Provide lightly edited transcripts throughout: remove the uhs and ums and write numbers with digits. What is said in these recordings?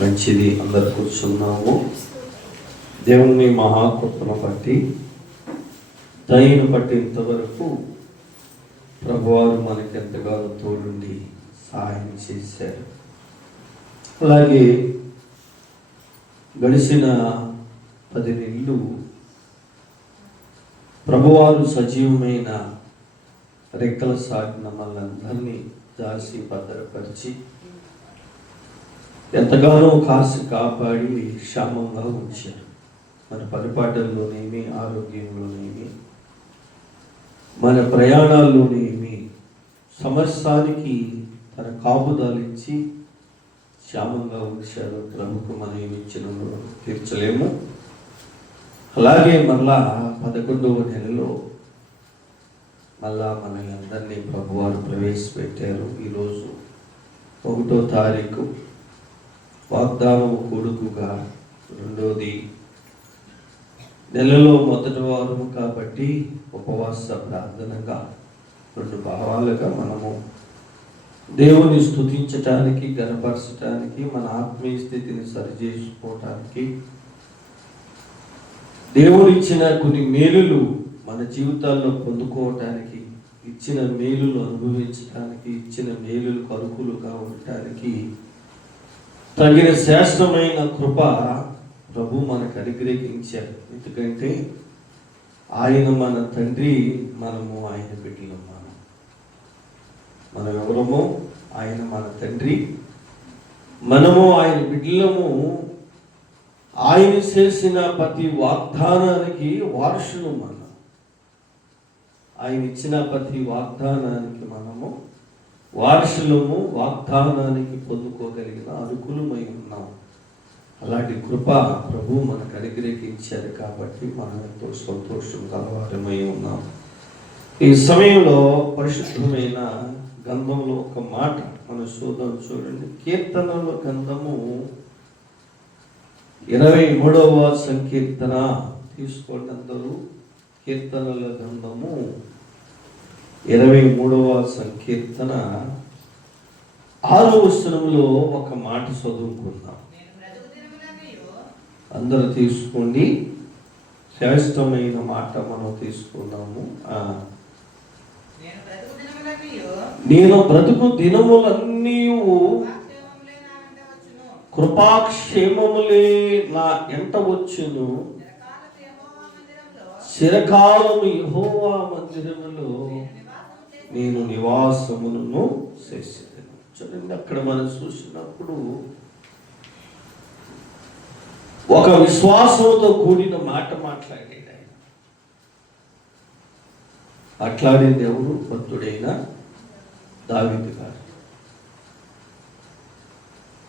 మంచిది. అందరు కూర్చున్నాము. దేవుని మహాకృపను బట్టి, దయను బట్టి ఇంతవరకు ప్రభువారు మనకి ఎంతగానో తోడుండి సహాయం చేశారు. అలాగే గడిచిన 10 నెలలు ప్రభువారు సజీవమైన రెక్కల సాగిన మనందరినీ దాసి భద్రపరిచి ఎంతగానో కాసి కాపాడి క్షేమంగా ఉంచారు. మన పరిపాటల్లోనేమి, ఆరోగ్యంలోనేమి, మన ప్రయాణాల్లోనేమి సమస్యానికి తన కాపుదాలిచ్చి క్షేమంగా ఉంచారు. ప్రభుకు మనం ఏమిచ్చిన తీర్చలేము. అలాగే మళ్ళా 11వ నెలలో మళ్ళా మనల్ని అందరినీ ప్రభువారు ప్రవేశపెట్టారు. ఈరోజు 1వ తారీఖు వాగ్దానం కొడుకుగా, రెండోది నెలలో మొదటి వారము కాబట్టి ఉపవాస ప్రార్థనగా, 2 భావాలుగా మనము దేవుని స్తుతించటానికి, గణపరచటానికి, మన ఆత్మీయ స్థితిని సరిచేసుకోవటానికి, దేవుడు ఇచ్చిన కొన్ని మేలులు మన జీవితాల్లో పొందుకోవటానికి, ఇచ్చిన మేలులు అనుభవించడానికి, ఇచ్చిన మేలులు కరుకులుగా ఉండటానికి తగిన శ్రేష్టమైన కృప ప్రభు మనకు అనుగ్రహించారు. ఎందుకంటే ఆయన మన తండ్రి, మనము ఆయన బిడ్డలం. మనం ఎవరము? ఆయన మన తండ్రి, మనము ఆయన బిడ్డలము. ఆయన చేసిన ప్రతి వాగ్దానానికి వారసులు మనం. ఆయన ఇచ్చిన ప్రతి వాగ్దానానికి మనము వారసులము, వాగ్దానానికి పొందుకోగలిగిన అనుకూలమై ఉన్నాం. అలాంటి కృప ప్రభు మనకు అనుగ్రహించారు కాబట్టి మనం ఎంతో సంతోషం కలవారమై ఉన్నాం. ఈ సమయంలో పరిశుద్ధమైన గ్రంథంలో ఒక మాట మన శోధన చూడండి. కీర్తనల గ్రంథము 23వ సంకీర్తన తీసుకోండి అందరూ. కీర్తనల గ్రంథము 23వ సంకీర్తన 6వ వచనంలో ఒక మాట చదువుకుందాం. అందరూ తీసుకోండి. శ్రేష్టమైన మాట మనం తీసుకున్నాము. నేను బ్రతుకు దినములన్నీ కృపాక్షేమములే నా ఎంట వచ్చును. చిరకాలము యెహోవా మందిరములో నేను నివాసమును చేసేదను. చూడండి, అక్కడ మనం చూసినప్పుడు ఒక విశ్వాసంతో కూడిన మాట మాట్లాడాడు. ఆయన మాట్లాడింది ఎవరు? భక్తుడైన దావీదు గారు.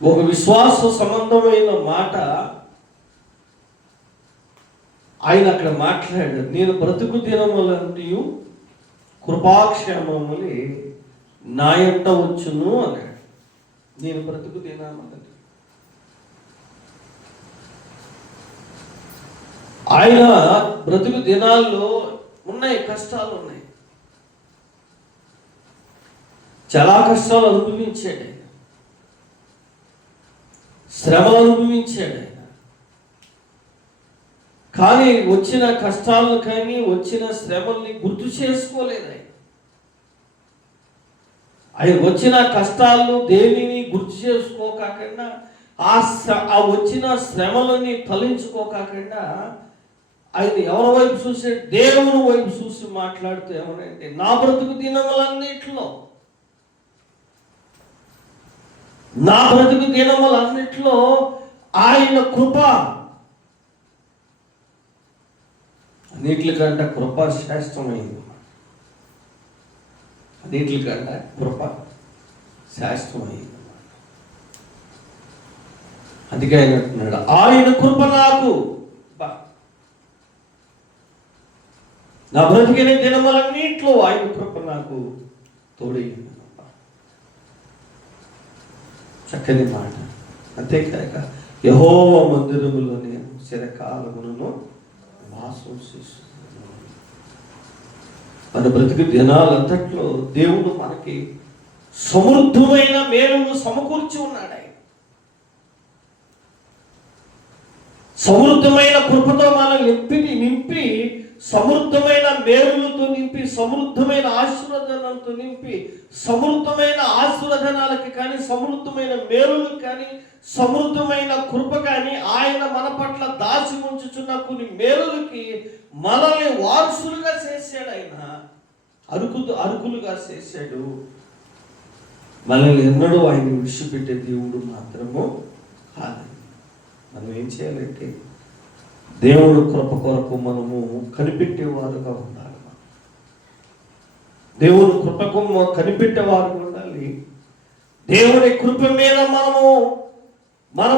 ఒక విశ్వాస సంబంధమైన మాట ఆయన అక్కడ మాట్లాడాడు. నేను బ్రతుకు దినములన్నీ కృపాక్షేమములే నా ఎంట వచ్చును అన్నాడు. నేను బ్రతుకు దినములని ఆయన బ్రతుకు దినాల్లో ఉన్నాయి, కష్టాలు ఉన్నాయి, చాలా కష్టాలు అనుభవించాడు ఆయన, శ్రమలు అనుభవించాడు ఆయన. కానీ వచ్చిన కష్టాలను కానీ వచ్చిన శ్రమల్ని గుర్తు చేసుకోలేదు ఆయన. ఆయన వచ్చిన కష్టాలను దేనిని గుర్తు చేసుకోకుండా, ఆ వచ్చిన శ్రమలని తలించుకోకుండా ఆయన ఎవరి వైపు చూసి? దేవుని వైపు చూసి మాట్లాడుతూ ఏమనంటే, నా బ్రతుకు దినములన్నిట్లో, నా బ్రతుకు దినములన్నిట్లో ఆయన కృప, అన్నిటికంటే కృప శ్రేష్టమైంది. అన్నిటికంటే కృప శ్రేష్టమైంది. అందుకే ఆయన అంటున్నాడు, ఆయన కృప నాకు, నా బ్రతికిన దినములన్నింటిలో ఆయన కృప నాకు తోడైంది. చక్కని మాట. అంతేకాక యెహోవా మందిరములో నేను చిరకాలమును వాసం చేస్తున్నాను. మన బ్రతికి దినాలంతట్లో దేవుడు మనకి సమృద్ధమైన మేలును సమకూర్చి ఉన్నాడు. ఆయన సమృద్ధమైన కృపతో మనల్ని నింపి సమృద్ధమైన మేలులతో నింపి సమృద్ధమైన ఆశీర్వదనాలతో నింపి సమృద్ధమైన ఆశీర్వదనాలకి కానీ సమృద్ధమైన మేలులకు కానీ సమృద్ధమైన కృప కానీ ఆయన మన పట్ల దాచి ఉంచుచున్న కొన్ని మేలులకి మనల్ని వారసులుగా చేశాడు. ఆయన అరుకులుగా చేశాడు. మనల్ని ఎన్నడూ ఆయన విడిచిపెట్టే దేవుడు మాత్రము కాదు. మనం ఏం చేయాలంటే దేవుడు కృప కొరకు మనము కనిపెట్టేవారుగా ఉండాలి. దేవుడు కృపకు కనిపెట్టేవారుగా ఉండాలి. దేవుని కృప మీద మన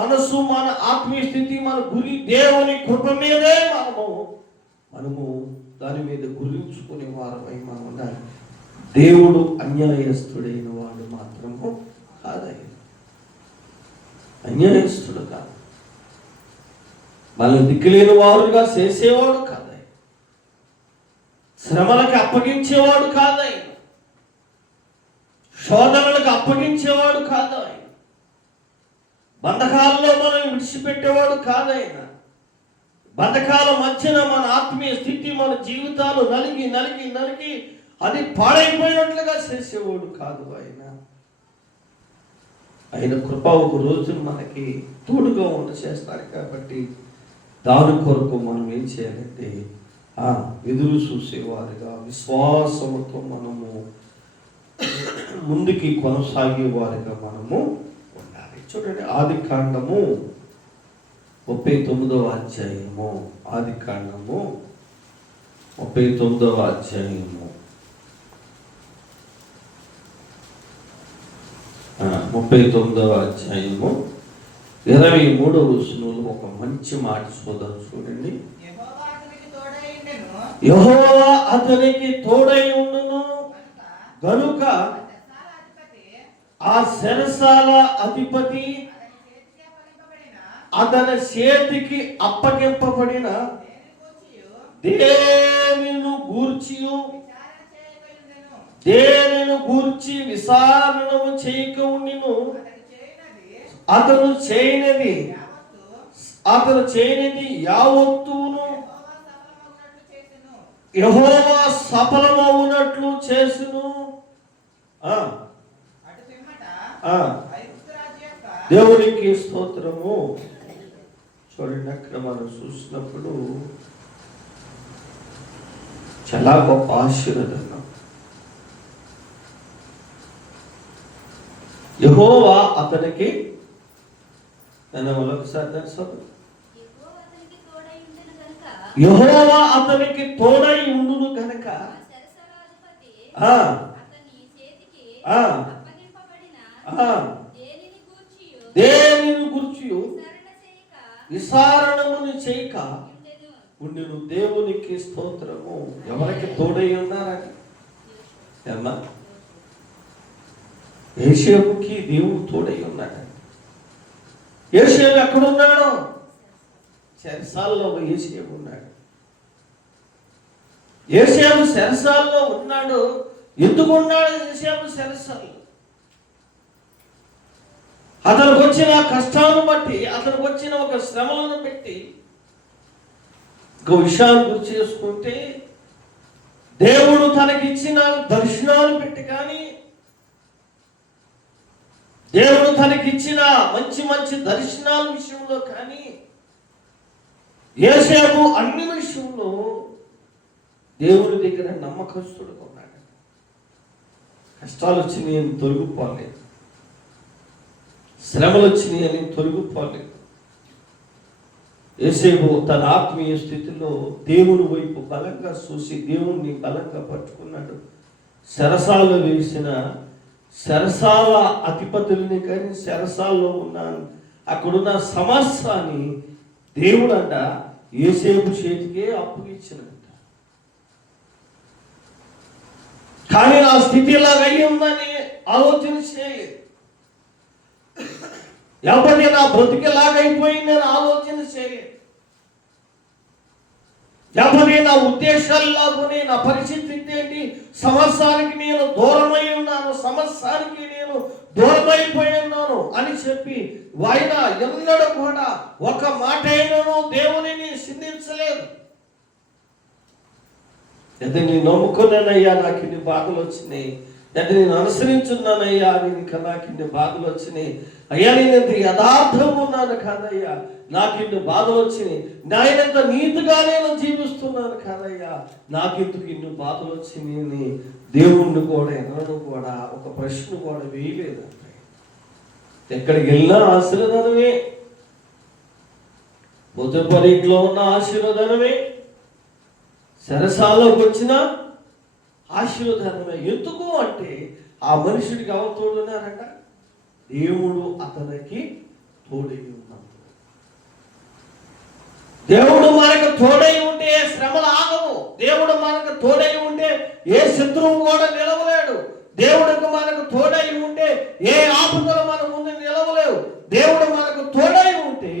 మనసు, మన ఆత్మీయ స్థితి, మన గురి దేవుని కృప మీదే మనము దాని మీద గురించుకునే వారమై మనం ఉండాలి. దేవుడు అన్యాయస్తుడైన వాడు మాత్రము కాదయ్య, అన్యాయస్తుడు కాదు. మనల్ని దిక్కులేని వారుగా చేసేవాడు కాదయ్య, శ్రమలకు అప్పగించేవాడు కాదయ్య, శోధనలకు అప్పగించేవాడు కాదయ్య, బంధకాలలో మనల్ని విడిచిపెట్టేవాడు కాదైన. బంధకాల మధ్యన మన ఆత్మీయ స్థితి, మన జీవితాలు నలిగి నలిగి నలిగి అది పాడైపోయినట్లుగా చేసేవాడు కాదు ఆయన. ఆయన కృప ఒక రోజు మనకి తోడుగా చేస్తారు. కాబట్టి దాని కొరకు మనం ఏం చేయాలంటే ఎదురు చూసేవారుగా విశ్వాసంతో మనము ముందుకి కొనసాగేవారుగా మనము ఉండాలి. చూడండి, ఆదికాండము 39వ అధ్యాయము, ఆదికాండము 39వ అధ్యాయము 39వ అధ్యాయము 23వ వచనంలో ఒక మంచి మాట చూడండి. యెహోవా అతనికి తోడై ఉండును గనుక ఆ చెరసాల అధిపతి అతని చేతికి అప్పగింపబడిన దేనిని గూర్చి విచారణము చేయక ఉండిను. అతను చేయనిది యావత్తును యెహోవా సఫలమవునట్లు చేసును. దేవునికి స్తోత్రము. చూడండి, అక్కడ మనం చూసినప్పుడు చాలా గొప్ప ఆశీర్వాదం. యెహోవా అతనికి యెహోవా అతనికి తోడై ఉండును కనుక దేనిని గూర్చి విచారణమును చేయక ఉండును. దేవునికి స్తోత్రము. ఎవరికి తోడై ఉన్నారని ఏమన్నా? యేషేపుకి దేవుడు తోడై ఉన్నాడు. యేషేపు ఎక్కడున్నాడు? చెరసాల్లో యేషేపు ఉన్నాడు. యేషేపు చెరసాల్లో ఉన్నాడు. ఎందుకు ఉన్నాడు యేషేపు చెరసాల్లో? అతనికి వచ్చిన కష్టాలను బట్టి, అతనికి వచ్చిన ఒక శ్రమలను పెట్టి ఒక విషయాన్ని గుర్తు చేసుకుంటే, దేవుడు తనకిచ్చిన దర్శనాలు పెట్టి కానీ, దేవుడు తనకిచ్చిన మంచి మంచి దర్శనాల విషయంలో కానీ, యేసేపు అన్ని విషయంలో దేవుడి దగ్గర నమ్మకస్తుడుగా ఉన్నాడు. కష్టాలు వచ్చినాయని తొలగిపోలేదు, శ్రమలు వచ్చినాయని తొలగిపోలేదు. యేసేపు తన ఆత్మీయ స్థితిలో దేవుని వైపు బలంగా చూసి దేవుణ్ణి బలంగా పట్టుకున్నాడు. చెరసాలలో వేసిన చెరసాల అధిపతుల్ని కానీ, చెరసాల్లో అక్కడున్న సమస్యని దేవుడు అంట యేసేపు చేతికే అప్పగించినట్ట. కానీ నా స్థితి ఇలాగ అయ్యి ఉందని ఆలోచన చేయలేదు. ఎవరి నా బ్రతికేలాగైపోయిందని ఆలోచన చేయలేదు. ఎవరి నా ఉద్దేశాల్లాగానే నా పరిస్థితి ఏంటి, సమస్యానికి నేను దూరమై ఉన్నాను, సమస్యానికి నేను దూరమైపోయి ఉన్నాను అని చెప్పి ఆయన ఎన్నడూ కూడా ఒక మాట అయినను దేవునిని సిందించలేదు. అయితే నేను నమ్ముకున్నానయ్యా, నాకు ఇన్ని బాధలు వచ్చినాయి, అయితే నేను అనుసరించున్నానయ్యా, నాకు ఇన్ని బాధలు వచ్చినాయి అయ్యా, నేను ఇంత యథార్థంగా ఉన్నాను కాదయ్యా, నాకు ఇన్ని బాధలు వచ్చినాయి, నేనంత నీతిగా నేను జీవిస్తున్నాను కాదయ్యా, నాకెందుకు ఇన్ని బాధలు వచ్చినాయి దేవుణ్ణి కూడా ఎన్నడూ కూడా ఒక ప్రశ్న కూడా వేయలేదు. ఎక్కడికి వెళ్ళినా ఆశీర్వాదమే, పొద్దుపరీలో ఉన్న ఆశీర్వాదమే, సరసాల్లోకి వచ్చిన ఆశీర్వాదమే. ఎందుకు అంటే ఆ మనుషుడికి ఎవరు తోడున్నారంట? దేవుడు అతనికి తోడై ఉన్నాడు. దేవుడు మనకు తోడై ఉంటే ఏ శ్రమలు ఆగవు. దేవుడు మనకు తోడై ఉంటే ఏ శత్రువు కూడా నిలవలేడు. దేవుడికి మనకు తోడై ఉంటే ఏ ఆపదలు మన ముందు నిలవలేవు. దేవుడు మనకు తోడై ఉంటే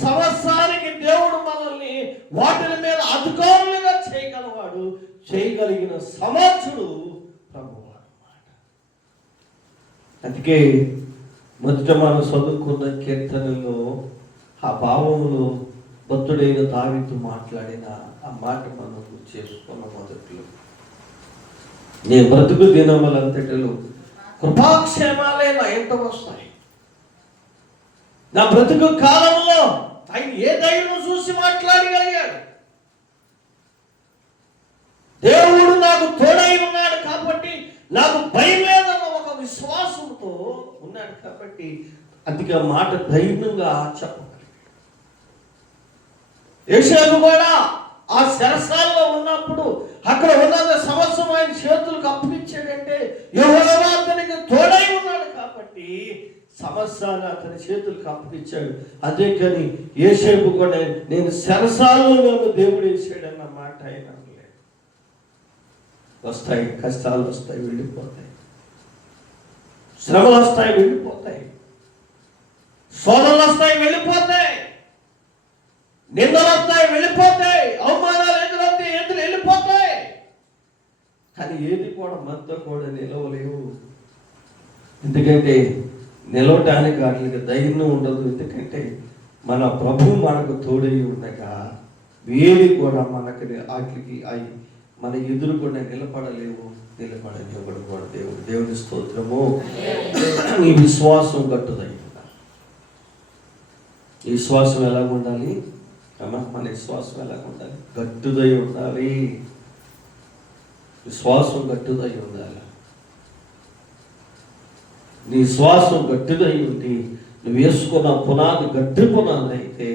సంవత్సరానికి దేవుడు మనల్ని వాటి మీద అధికారులుగా చేయగలవాడు. చేయగలిగిన సమర్థుడు ప్రభువు అన్నమాట. అందుకే మొదట మనం చదువుకున్న కీర్తనలో ఆ భావములు భక్తుడైన దావీదు మాట్లాడిన ఆ మాట మనం చేసుకున్న మొదట్లో, నీ బ్రతుకు దినములంతటిలో కృపాక్షేమాలే నా ఎంట వస్తాయి. నా బ్రతుకు కాలంలో ఆయన ఏ ధైర్యం చూసి మాట్లాడగలిగాడు? దేవుడు నాకు తోడై ఉన్నాడు కాబట్టి నాకు భయం లేదన్న ఒక విశ్వాసంతో ఉన్నాడు కాబట్టి అందుకే మాట ధైర్యంగా చెప్పగలిగాడు. యోసేపు కూడా ఆ శరసాల్లో ఉన్నప్పుడు అక్కడ ఉన్న సమస్తం ఆయన చేతులకు అప్పగించాడంటే యెహోవా అతనికి తోడై ఉన్నాడు కాబట్టి సమస్యను అతని చేతులకు అప్పగించాడు. అదే కానీ యోసేపు కూడా నేను శరసాల్లో నన్ను దేవుడు వేసాడన్న మాట ఆయన అనలేదు. వస్తాయి, కష్టాలు వస్తాయి, వెళ్ళిపోతాయి, శ్రమలు వస్తాయి, వెళ్ళిపోతాయి, శోధనలు వస్తాయి, వెళ్ళిపోతాయి, నిందలు వస్తాయి, వెళ్ళిపోతాయి, అవమానాలు ఎదురవుతాయి, ఎదురు వెళ్ళిపోతాయి. కానీ ఏది కూడా మనతో కూడా నిలవలేవు. ఎందుకంటే నిలవటానికి వాటికి ధైర్యం ఉండదు. ఎందుకంటే మన ప్రభువు మనకు తోడై ఉండగా వేడి కూడా మనకి వాటికి అవి మన ఎదురు కూడా నిలబడలేవు, నిలబడలేవు కూడా. దేవుడి స్తోత్రము. ఈ విశ్వాసం గట్టుదై ఉండాలి. ఈ విశ్వాసం ఎలాగ ఉండాలి అమ్మా? మన విశ్వాసం ఎలాగ ఉండాలి? గట్టుదై ఉండాలి. విశ్వాసం గట్టుదై ఉండాలి. నీ శ్వాసం గట్టిదై ఉండి నువ్వు వేసుకున్న పునాది గట్టి పునాది అయితే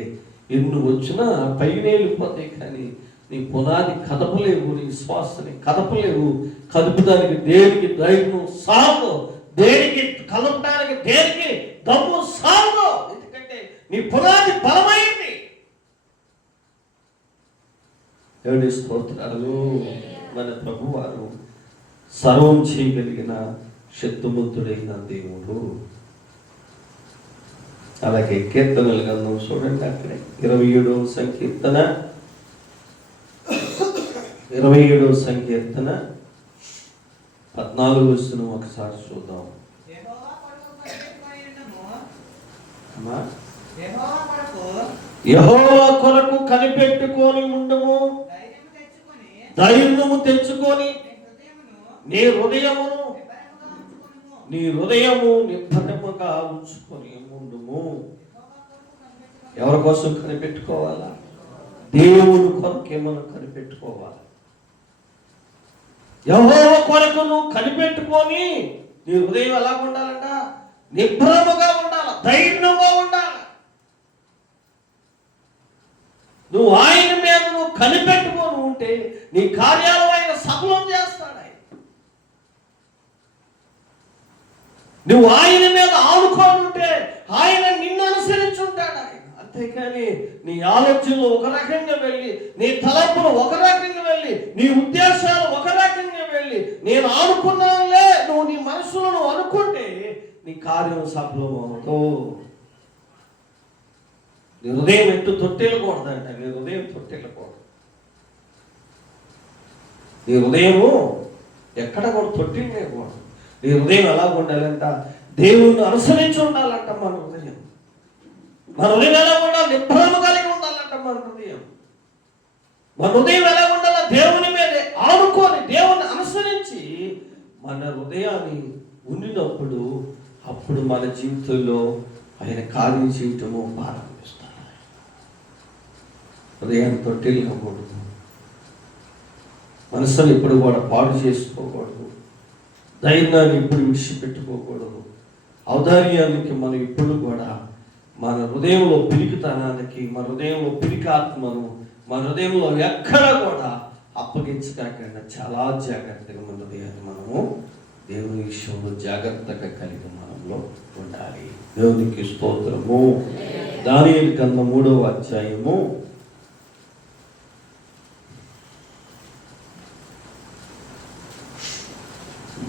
ఎన్ని వచ్చినా పైన వెళ్ళిపోతాయి, కానీ నీ పునాది కదపలేవు, నీ శ్వాసని కదపలేవు. కదుపుదానికి దేనికి ధైర్యం సాగు, దేనికి కదపడానికి దేనికి దమ్ము సాగు. ఎందుకంటే నీ పునాది బలమైంది. దేవుని స్తోత్రాలు. మన ప్రభువారు సర్వం చేయగలిగిన శక్తిమంతుడైన దేవుడు. అలాగే కీర్తనల గ్రంథం చూడండి, అక్కడే 27వ సంకీర్తన 14వ వచనం ఒకసారి చూద్దాం. యెహోవా కొరకు కనిపెట్టుకొని ఉండము, ధైర్యము తెచ్చుకొని నీ హృదయము నిబ్బరముగా ఉంచుకొని ఉండుము. ఎవరి కోసం కనిపెట్టుకోవాలా? దేవుడు కొరకే మనం కనిపెట్టుకోవాలి. యెహోవా కొరకు నువ్వు కనిపెట్టుకొని నీ హృదయం ఎలా ఉండాలంట? నిబ్బరముగా ఉండాలి, ధైర్యంగా ఉండాలి. నువ్వు ఆయన మీద నువ్వు కనిపెట్టుకొని ఉంటే నీ కార్యాలు ఆయన సఫలం చేస్తాడు. నువ్వు ఆయన మీద ఆనుకొని ఉంటే ఆయన నిన్ను అనుసరించుంటాడు ఆయన. అంతేకాని నీ ఆలోచనలు ఒక రకంగా వెళ్ళి, నీ తలంపులు ఒక రకంగా వెళ్ళి, నీ ఉద్దేశాలు ఒక రకంగా వెళ్ళి, నేను ఆనుకున్నానులే నువ్వు నీ మనసులో నువ్వు అనుకుంటే నీ కార్యం సఫలం అవుతావు. నీ హృదయం ఎట్టు తొట్టెళ్ళకూడదంట. నీ హృదయం తొట్టెళ్ళకూడదు. నీ హృదయము ఎక్కడ కూడా తొట్టిండకూడదు. నీ హృదయం ఎలా ఉండాలంట? దేవుణ్ణి అనుసరించి ఉండాలంట మన హృదయం. మన హృదయం ఎలా ఉండాలి? నిబ్బరము కలిగి ఉండాలంట మన హృదయం. మన హృదయం ఎలా ఉండాలి? దేవుని మీదే ఆనుకొని దేవుని అనుసరించి మన హృదయాన్ని ఉండినప్పుడు అప్పుడు మన జీవితంలో ఆయన కార్యం చేయటము ప్రారంభిస్తాడు. హృదయంతో తెలియకూడదు, మనసును ఇప్పుడు కూడా పాడు చేసుకోకూడదు, ధైర్యాన్ని ఇప్పుడు విడిచిపెట్టుకోకూడదు, ఔదార్యానికి మనం ఇప్పుడు కూడా మన హృదయంలో పిరికితనానికి, మన హృదయంలో పిరికాత్మను మన హృదయంలో ఎక్కడ కూడా అప్పగించకాకుండా చాలా జాగ్రత్తగా మన హృదయాన్ని మనము దేవుని విషయంలో జాగ్రత్తగా కలిగి మనలో ఉండాలి. దేవునికి స్తోత్రము. దానియేలు గ్రంథం 3వ అధ్యాయము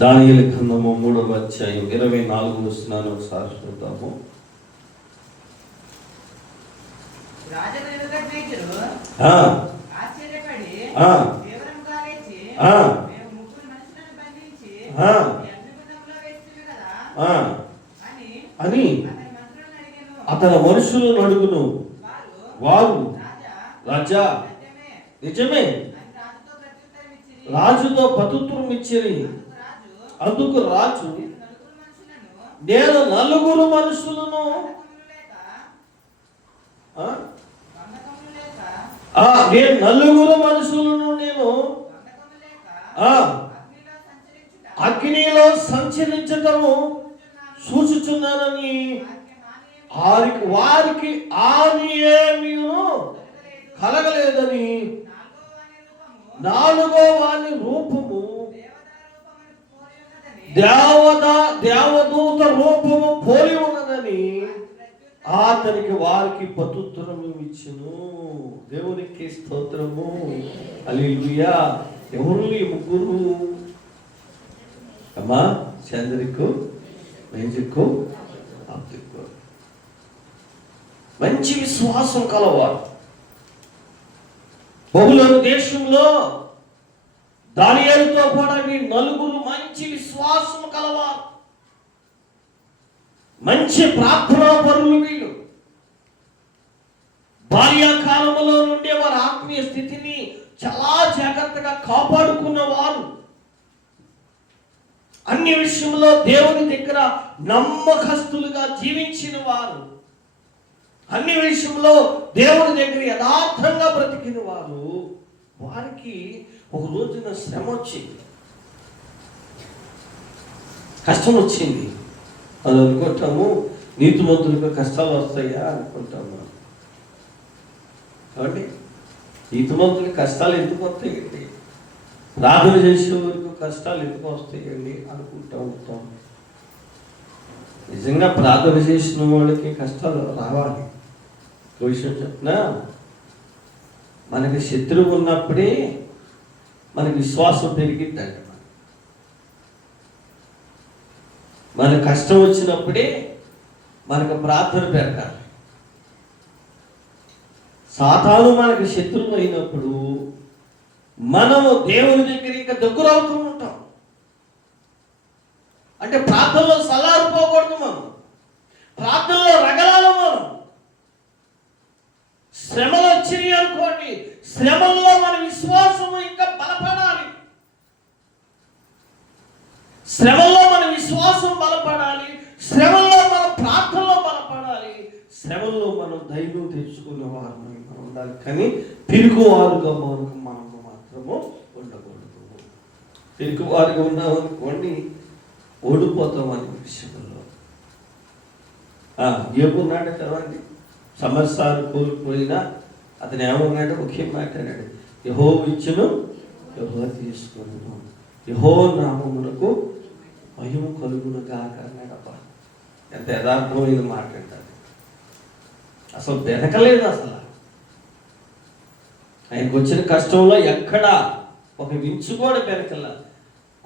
3వ అధ్యాయం 24వ వచనాన్ని ఒకసారి చూద్దాము. అని అతని మనుషులను అడుగును. వారు రాజా నిజమే రాజుతో ప్రత్యుత్తరం ఇచ్చిరి. అందుకు రాజు, నేను 4 మనుషులను నేను 4 మనుషులను నేను అగ్నిలో సంచరించటము చూచుచున్నానని వారికి హాని ఏమీ కలగలేదని 4వ వాని రూపము దేవదూత రూపము పోలి ఉన్నదని అతనికి వారికి ప్రత్యుత్తరము ఇచ్చెను. దేవునికి స్తోత్రము. హల్లెలూయా. ఎవరు ఈ 3? అమ్మా, చంద్రికు, మేజికు, అబ్దుకు. మంచి విశ్వాసం కలవారు. బబులోను దేశంలో దానియేలుతో కూడా 4 మంచి విశ్వాసం కలవారు, మంచి ప్రార్థనా పరులు. వీళ్ళు బాల్యకాలంలో నుండి వారి ఆత్మీయ స్థితిని చాలా జాగ్రత్తగా కాపాడుకున్నవారు, అన్ని విషయంలో దేవుని దగ్గర నమ్మకస్తులుగా జీవించిన వారు, అన్ని విషయంలో దేవుని దగ్గర యథార్థంగా బ్రతికిన వారు. వారికి ఒక రోజున శ్రమ వచ్చింది, కష్టం వచ్చింది. అని అనుకుంటాము, నీతిమంతులకు కష్టాలు వస్తాయా అనుకుంటాము. కాబట్టి నీతిమంతులకు కష్టాలు ఎందుకు వస్తాయండి? ప్రార్థన చేసే వరకు కష్టాలు ఎందుకు వస్తాయండి అనుకుంటూ ఉంటాం. నిజంగా ప్రార్థన చేసిన వాళ్ళకి కష్టాలు రావాలి. ఒక విషయం చెప్తున్నా, మనకి శత్రువు ఉన్నప్పుడే మనకి విశ్వాసం పెరిగిద్దండి. మన కష్టం వచ్చినప్పుడే మనకు ప్రార్థన పెరగాలి. సాతాను మనకు శత్రువు అయినప్పుడు మనము దేవుని దగ్గర ఇంకా దగ్గరవుతూ ఉంటాం. అంటే ప్రార్థనలో సలారిపోకూడదు, మనం ప్రార్థనలో రగలాలి. మనం శ్రమలు వచ్చినాయి అనుకోండి, శ్రమల్లో మన విశ్వాసము ఇంకా బలపడాలి. శ్రమల్లో మన విశ్వాసం బలపడాలి, శ్రమల్లో మన ప్రార్థనలో బలపడాలి, శ్రమల్లో మనం ధైర్యం తెచ్చుకునే వారు మనం ఉండాలి. కానీ పిరుగువారుగా మనము మాత్రము ఉండకూడదు. పిరుగువారుగా ఉన్నామనుకోండి, ఓడిపోతాం అనే విషయంలో. ఏమున్నాడు తర్వాత సమస్యలు కోల్పోయినా అతను ఏమన్నాడు? ఒకే మాట్లాడాడు, యెహోవా ఇచ్చును యెహోవా తీసుకును, యెహోవా నామమునకు మహిమ కలుగును గాక అన్నాడప్ప. ఎంత యథార్థమైన మాట్లాడాడు. అసలు వెనకలేదు. అసలు ఆయనకు వచ్చిన కష్టంలో ఎక్కడా ఒక వించు కూడా వెనకల.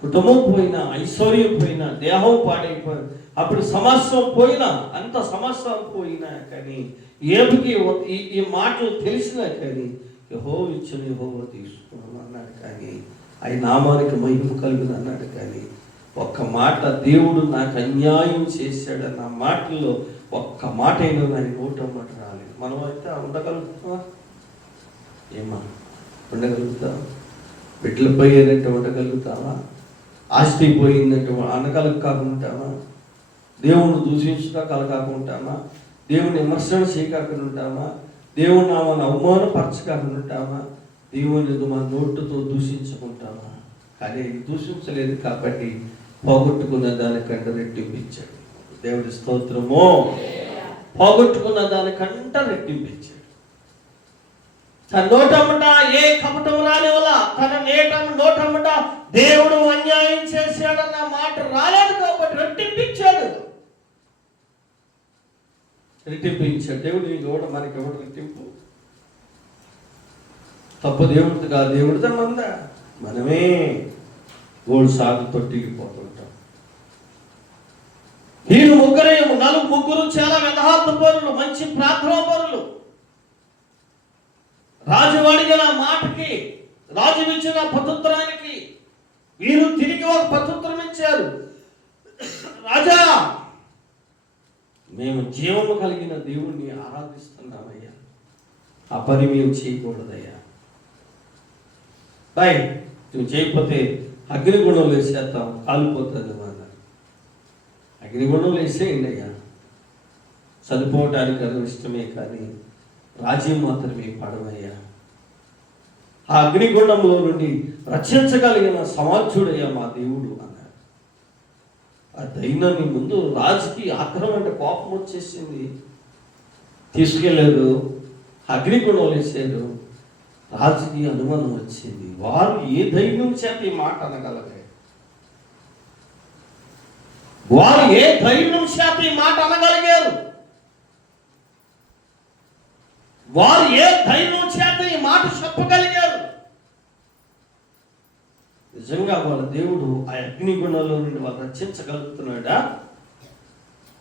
కుటుంబం పోయినా, ఐశ్వర్యం పోయినా, దేహం పాడైపోయినా, అప్పుడు సమస్య పోయినా, అంత సమస్య పోయినా కానీ ఏమికి ఈ మాటలు తెలిసినా కానీ యెహోవా ఇచ్చును యెహోవా తీసుకును అన్నాడు. కానీ ఆయన నామానికి మహిమ కలుగును అన్నాడు. కానీ ఒక్క మాట, దేవుడు నాకు అన్యాయం చేశాడన్న మాటల్లో ఒక్క మాట అయినా ఆయన నోటమాట రాలేదు. మనం అయితే ఉండగలుగుతామా? ఏమా ఉండగలుగుతాం? బిడ్డలు పోయారంటే ఉండగలుగుతామా? ఆస్తి పోయిందంటే అనగలకాకుంటామా? దేవుణ్ణి దూషించుగా కలకాకుంటామా? దేవుని విమర్శన చేయకాకుండా ఉంటామా? దేవుని నామాన్ని అవమానపరచకాకుండా ఉంటామా? దేవుని మన నోటుతో దూషించుకుంటామా? కానీ దూషించలేదు కాబట్టి పోగొట్టుకున్న దానికంటే రెట్టింపించాడు. దేవుడి స్తోత్రము. పోగొట్టుకున్న దానికంట రెట్టింపించాడు. తన నోటమ్మట ఏ కపటం రానివల్ల, తన నోటమ్మట దేవుడు అన్యాయం చేశాడన్న మాట రాలేదు కాబట్టి రెట్టింపించాడు. దేవుడు కూడా మనకి ఎవడు రెట్టింపు? తప్పు దేవుడిది కాదు, దేవుడిదే మందా. మనమే గోడు సాగు తొట్టిగిపోతుంటాం. వీళ్ళు ముగ్గురు చాలా యథార్థ పరులు, మంచి ప్రార్థనా పరులు. రాజు అడిగిన మాటకి, రాజు ఇచ్చిన ప్రత్యుత్తరానికి వీరు తిరిగి ఒక ప్రత్యుత్తరం ఇచ్చారు. రాజా, మేము జీవము కలిగిన దేవుణ్ణి ఆరాధిస్తున్నామయ్యా, ఆ పని మేము చేయకూడదయ్యా. బాయ్, నువ్వు చేయకపోతే అగ్నిగుణం వేసేస్తాం, కాలిపోతుంది అన్నారు. అగ్నిగుణం వేసేయండి అయ్యా, చనిపోవటానికి అది ఇష్టమే, కానీ రాజ్యం మాత్రమే పడవయ్యా. ఆ అగ్నిగుండంలో నుండి రక్షించగలిగిన సమాధ్యుడయ్యా మా దేవుడు అన్నారు. ఆ దైనాన్ని ముందు రాజుకి ఆక్రమణ అంటే కోపం వచ్చేసింది. తీసుకెళ్ళారు, అగ్నిగుండం వేసారు. రాజుకి అనుమానం వచ్చింది. వారు ఏ ధైర్యం చేత ఈ మాట అనగలరు? వారు ఏ ధైర్యం చేత ఈ మాట అనగలిగారు? వారు ఏ ధైర్యం చేత ఈ మాట చెప్పగలిగారు? నిజంగా వాళ్ళ దేవుడు ఆ అగ్నిగుణంలో నుండి వాళ్ళు రక్షించగలుగుతున్నాడా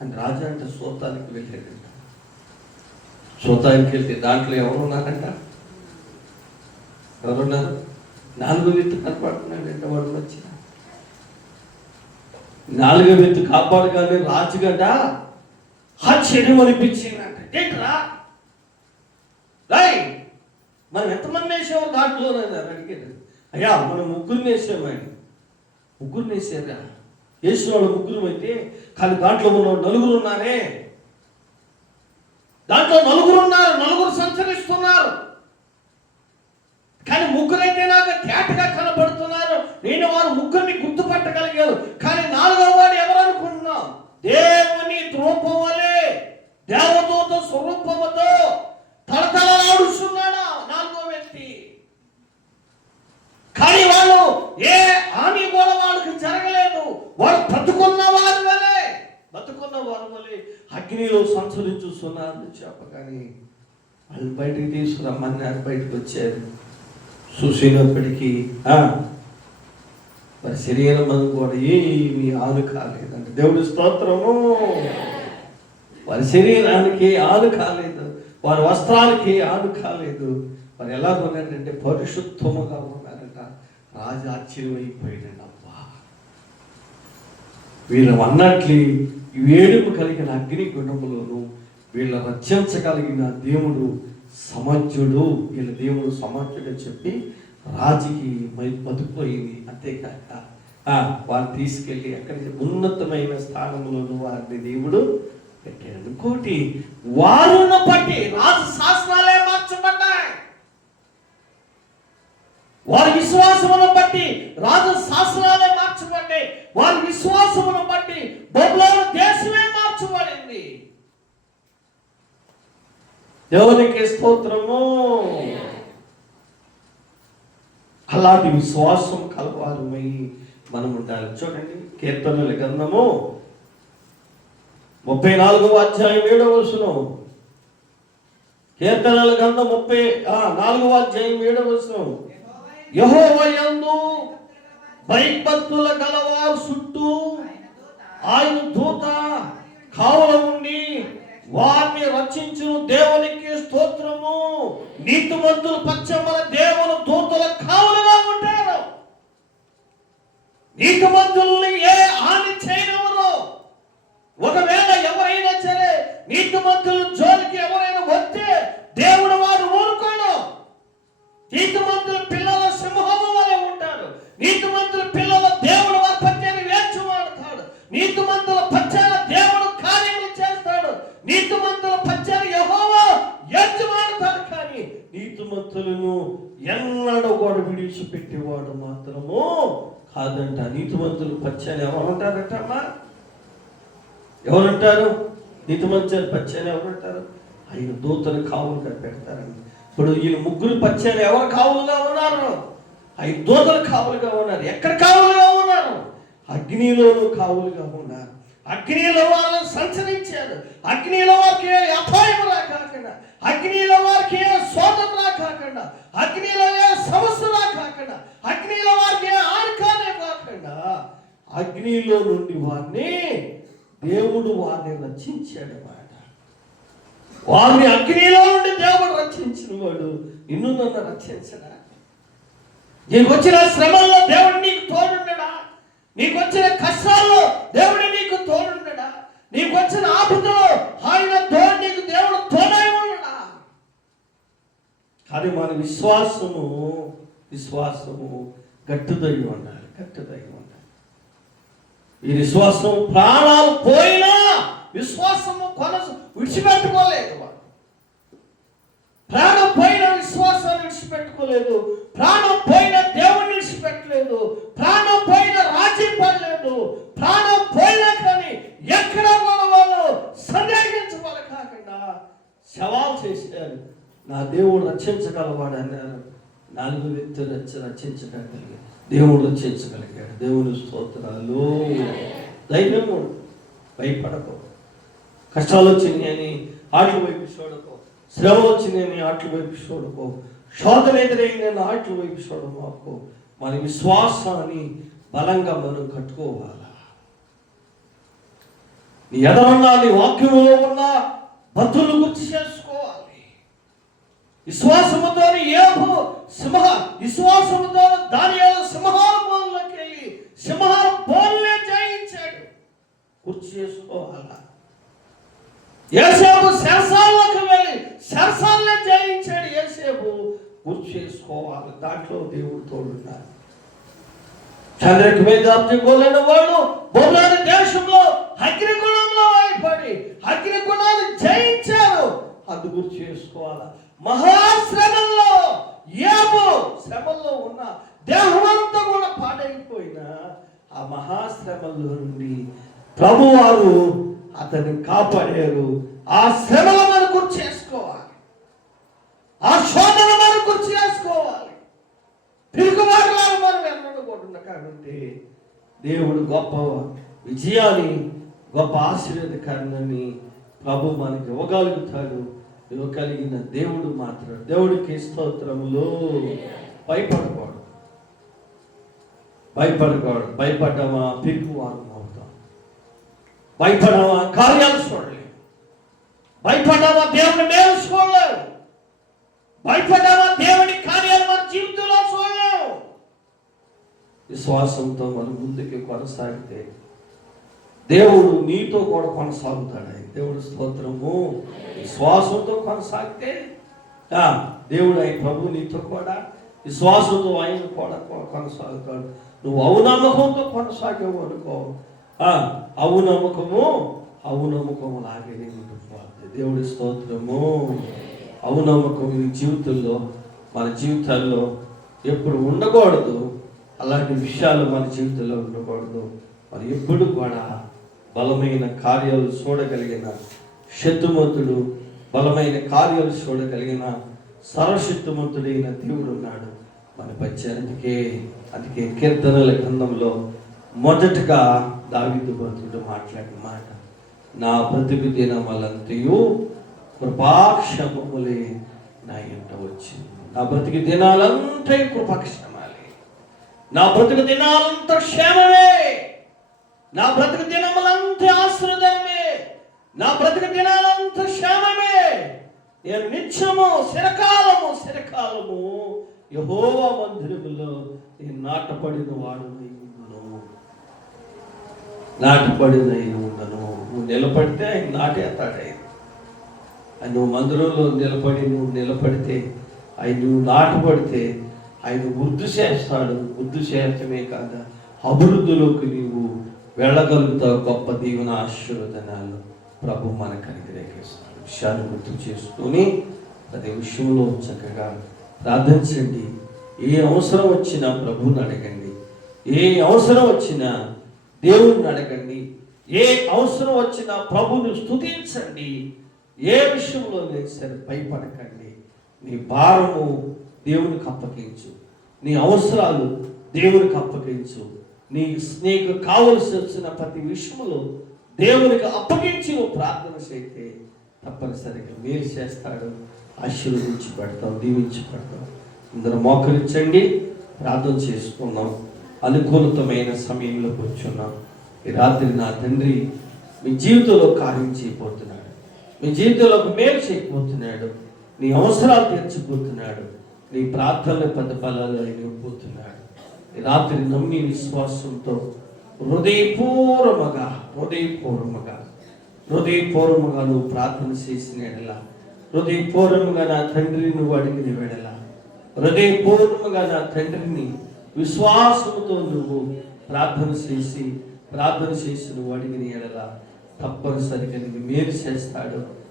అని రాజు అంటే సూతానికి వెళ్ళాడంట. సూతానికి వెళ్తే దాంట్లో ఎవరున్నారంట? ఎవరున్నారు? 4వ వ్యక్తి కనపడుతున్నాడంట. వాడు వచ్చిన 4వ వ్యక్తి కాపాడగానే రాజుగడ్డ ఆశ్చర్యం అనిపించిందంట. ఏంట్రా రాయ్, మనం ఎంతమంది వేసామో దాంట్లోనే అడిగారు. అయ్యా, మనం 3 వేసామండి. 3 వేసారా? వేసిన వాళ్ళు 3 అయితే, కానీ దాంట్లో ఉన్న 4 ఉన్నారే. దాంట్లో 4 ఉన్నారు, 4 సంచరిస్తున్నారు. కానీ 3 అయితే నాకు తేటగా కనబడుతున్నారు. నేను వారు 3ని గుర్తుపట్టగలిగాను. కానీ 4వ వాడు ఎవరు అనుకుంటున్నాం? దేవుని రూపం వలె, దేవదూత స్వరూపముతో తలతలాడుస్తున్నాడు 4వ వ్యక్తి. కానీ వాళ్ళు ఏ హాని కూడా వాళ్ళకి జరగలేదు. వారు బతుకున్న వారి వలె అగ్నిలో సంచరించుస్తున్నారు చెప్పగానే వాళ్ళు బయటికి తీసుకురమ్మన్నారు. బయటకు వచ్చారు. చూసినప్పటికీ వారి శరీరం అది కూడా ఏమీ ఆలు కాలేదండి. దేవుడి స్తోత్రము. వారి శరీరానికి ఆలు కాలేదు, వారి వస్త్రాలకి ఆలు కాలేదు. వారు ఎలా ఉన్నారంటే పరిశుద్ధముగా ఉన్నారట. రాజు ఆశ్చర్యమైపోయాడండి. అబ్బా, వీళ్ళు అన్నట్లు వేడుపు కలిగిన అగ్ని గుణములోను వీళ్ళ రక్షించగలిగిన దేవుడు సమాధ్యుడు, వీళ్ళ దేవుడు సమాధ్యుడు అని చెప్పి రాజుకి బతుకుపోయింది. అంతేకాక వారిని తీసుకెళ్ళి అక్కడి ఉన్నతమైన స్థానంలోను వారిని దేవుడు పెట్టాడు. ఇంకోటి, వారును బట్టి రాజు శాసనాలే మార్చబడ్డాయి. వారి విశ్వాసమును బట్టి రాజు శాసనాలే మార్చబడ్డాయి. వారి విశ్వాసమును బట్టి బబులోను దేశమే మార్చబడింది. దేవునికి స్తోత్రము. అలాంటి విశ్వాసం కలవారమై మనం ఉండాలి. చూడండి, కీర్తనల గ్రంథము 34వ అధ్యాయం 7వ వచనం. కీర్తనల గ్రంథం 34వ అధ్యాయం 7వ వచనం. యెహోవా యందు భయభక్తుల గలవారు చుట్టూ ఆయన దూత కావలి ఉండి వారిని రక్షించును. దేవునికి స్తోత్రము. నీతిమంతులు పశ్చిమల దేవుని దూతల కావలిగా ఉంటారు. నీతిమంతుల్ని ఏ విడిచిపెట్టేవాడు మాత్రము కాదంట. నీతిమంతులు పచ్చని ఎవరుంటారటమ్మా? ఎవరుంటారు? నీతిమంతులు పచ్చని ఎవరుంటారు? ఆయన దూతలు కావులుగా పెడతారండి. ఇప్పుడు వీళ్ళు ముగ్గురు పచ్చని ఎవరు కావులుగా ఉన్నారు? ఆయన దూతలు కావులుగా ఉన్నారు. ఎక్కడ కావులుగా ఉన్నారు? అగ్నిలోనూ కావులుగా ఉన్నారు. అగ్నిలో వాళ్ళని సంచరించారు. అగ్నిలో వారికి ఏ అపాయం రాకాకుండా, అగ్నిలో వారికి ఏ శోధన రాకాకుండా, అగ్నిలో ఏ సమస్య రాకాకుండా, అగ్నిలో వారికి ఏ ఆనకానే కాకుండా అగ్నిలో నుండి వారిని దేవుడు వారిని రక్షించాడు అన్నమాట. వారిని అగ్నిలో నుండి దేవుడు రక్షించిన వాడు నిన్ను నన్ను రక్షించడా? నీకు వచ్చిన శ్రమల్లో దేవుడు నీకు తోడుండడా? నీకు వచ్చిన కష్టాల్లో దేవుడు నీకు తోడుండడా? నీకు వచ్చిన ఆపదలో ఆయన తోడు నీకు దేవుడు తోడై ఉండడా? కానీ మన విశ్వాసము గట్టిదై ఉండాలి. గట్టిదై ఉండాలి. ఈ విశ్వాసం ప్రాణాలు పోయినా విశ్వాసము విడిచిపెట్టుకోలేదు. ప్రాణం పోయిన విశ్వాసాన్ని విడిచిపెట్టుకోలేదు. ప్రాణం పోయిన దేవుని విడిచిపెట్టలేదు. ప్రాణం పోయిన రాజీ పడలేదు. ప్రాణం పోయినా కానీ ఎక్కడ కూడా వాళ్ళు సందేహించవాలి కాకుండా సవాల్ చేశారు. నా దేవుడు రక్షించగలవాడు అన్నారు. 4 వ్యక్తులు రక్షించగలిగాడు. దేవుడు రక్షించగలిగాడు. దేవుని స్తోత్రాలు. ధైర్యము, భయపడకు. కష్టాలు వచ్చినాయని ఆటల వైపు చూడకు. శ్రమ వచ్చినాయని ఆటల వైపు చూడకు. శోధన ఎదురైందని ఆటల వైపు చూడమాకు. మన విశ్వాసాన్ని బలంగా మనం కట్టుకోవాలా. నీ ఎదరున్నా, నీ వాక్యంలో ఉన్న భక్తులు గుర్తు చేసుకోవాలి. విశ్వాసముతో విశ్వాసముతో దానియేలు సింహాల బోన్లోకి వెళ్ళి సింహాల బోన్లే జయించాడు. గుర్తు చేసుకోవాలా. యోసేపు శరసాల్లోకి వెళ్ళి శరసాలనే జయించాడు. యోసేపు గుర్తు చేసుకోవాలి. దాంట్లో దేవుడు తోడున్నారు. చంద్రకి మీద అర్థకోలేని వాడు బొబ్రాని దేశంలో అగ్నిగుణంలో వాడిపడి అగ్నిగుణాన్ని జయించారు. అది గుర్తు చేసుకోవాలా. మహాశ్రమంలో శ్రమంలో ఉన్న దేహమంతా కూడా పాడైపోయినా ఆ మహాశ్రమంలో నుండి ప్రభువారు అతన్ని కాపాడారు. ఆ శ్రమను మనం గుర్తు చేసుకోవాలి. ఆ శోధన మనం గుర్తు చేసుకోవాలి. తిరుగుబాటులాగా మనం ఎన్నడకూడదు. కాబట్టి దేవుడు గొప్ప విజయాన్ని, గొప్ప ఆశీర్వాదకారణాన్ని ప్రభు మనకి ఇవ్వగలుగుతాడు. ఇవ్వగలిగిన దేవుడు మాత్రం. దేవుడికి స్తోత్రములు. భయపడకూడదు. భయపడ్డామా పిరుగువారు అవుతాం. భయపడ్డామా కార్యాలు చూడలేము. భయపడ్డామా దేవుని మేలు చూడలేము. భయపడ్డామా దేవుని కార్యాలు మన జీవితంలో చూడలేము. విశ్వాసంతో మనం ముందుకు కొనసాగితే దేవుడు నీతో కూడా కొనసాగుతాడు. దేవుడు స్తోత్రము. విశ్వాసంతో కొనసాగితే దేవుడు ఆయన ప్రభు నీతో కూడా విశ్వాసంతో ఆయన కూడా కొనసాగుతాడు. నువ్వు అవునమ్మకంతో కొనసాగేవు అనుకో, అవునమ్మకము లాగే ఉండిపోతుంది. దేవుడి స్తోత్రము. అవునమ్మకం నీ జీవితంలో, మన జీవితాల్లో ఎప్పుడు ఉండకూడదు. అలాంటి విషయాలు మన జీవితంలో ఉండకూడదు. మరి ఎప్పుడు కూడా బలమైన కార్యాలు చూడగలిగిన శక్తిమంతుడు, బలమైన కార్యాలు చూడగలిగిన సర్వశక్తిమంతుడైన దేవుడు ఉన్నాడు మన పచ్చే. అందుకే కీర్తనల గ్రంథంలో మొదటగా దావీదు భక్తుడు మాట్లాడిన మాట, నా బ్రతుకు దినములంతయు కృపాక్షేమములే నా ఇంట వచ్చింది. నా బ్రతుకు దినాలంతా కృపాక్షేమాలే. నా బ్రతుకు దినాలంతా క్షేమమే. నా బ్రతుకు దినములంతా ఆశీర్వాదమే. నా బ్రతుకు దినాలంతా క్షేమమే. నేను నిత్యము చిరకాలము యెహోవా మందిరములో నేను నాటపడిన వాడునై ఉండను. నువ్వు నిలబడితే ఆయన నాటేస్తాడు. ఆయన నువ్వు మందిరంలో నిలబడితే ఆయన నువ్వు నాటపడితే ఆయన వృద్ధి చేస్తాడు. వృద్ధి చేయటమే కాదు, అభివృద్ధిలోకి నీవు వెళ్ళగలుగుతావు. గొప్ప దీవెన ఆశీర్వదనాలు ప్రభు మనకు అనుగ్రహిస్తాడు. విషయాన్ని గుర్తు చేసుకొని ప్రతి విషయంలో చక్కగా ప్రార్థించండి. ఏ అవసరం వచ్చినా ప్రభువుని అడగండి. ఏ అవసరం వచ్చినా దేవుణ్ణి అడగండి. ఏ అవసరం వచ్చినా ప్రభువుని స్తుతించండి. ఏ విషయంలో లేదు సరే భయపడకండి. నీ భారము దేవునికి అప్పగించు. నీ అవసరాలు దేవునికి అప్పగించు. నీకు కావలసి వచ్చిన ప్రతి విషయంలో దేవునికి అప్పగించి నువ్వు ప్రార్థన చేస్తే తప్పనిసరిగా మేలు చేస్తాడు. ఆశీర్వదించి పెడతాం, దీవించి పెడతాం. అందరూ మోకరించండి, ప్రార్థన చేసుకున్నాం. అనుకూలతమైన సమయంలో కూర్చున్నాం. ఈ రాత్రి నా తండ్రి మీ జీవితంలో కార్యం చేయబోతున్నాడు. మీ జీవితంలో మేలు చేయకపోతున్నాడు. నీ అవసరాలు తీర్చిపోతున్నాడు. నీ ప్రార్థనలు పెద్ద ఫలాలు అయిపోతున్నాడు. ఈ రాత్రి నమ్మి విశ్వాసంతో హృదయపూర్వముగా నువ్వు ప్రార్థన చేసిన ఎడలా, హృదయపూర్వముగా నా తండ్రిని నువ్వు అడిగిన వెడల, హృదయపూర్వముగా నా తండ్రిని విశ్వాసంతో నువ్వు ప్రార్థన చేసి నువ్వు అడిగిన ఎడల తప్పనిసరిగా నీకు మేలు చేస్తాడు.